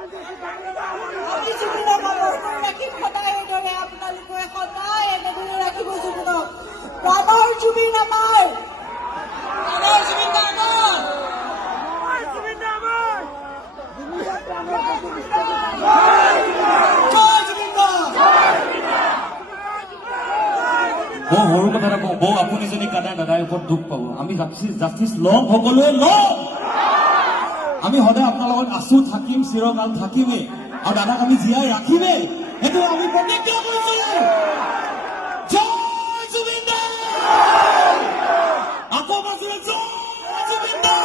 আমি জুবিনক অমৰ কৰি ৰাখিম সদায় এইদৰে আপোনালোকে সদায় এনেদৰে ৰাখিব জুবিনক প্ৰাণৰ জুবিন আমাৰ জুবিন বৌ সৰু কথা এটা কওঁ বৌ আপুনি যদি কাদাই দাদাৰ ওপৰত দুখ পাব আমি জাষ্টিচ ল'ম সকলোৱে ল'ম আমি সদায় আপোনাৰ লগত আছো থাকিম চিৰকাল থাকিমেই আৰু দাদাক আমি জীয়াই ৰাখিমেই সেইটো আমি প্ৰতিজ্ঞা কৰিছো জয় জুবিন দা আকৌ মাজুলী জয় জুবিন দা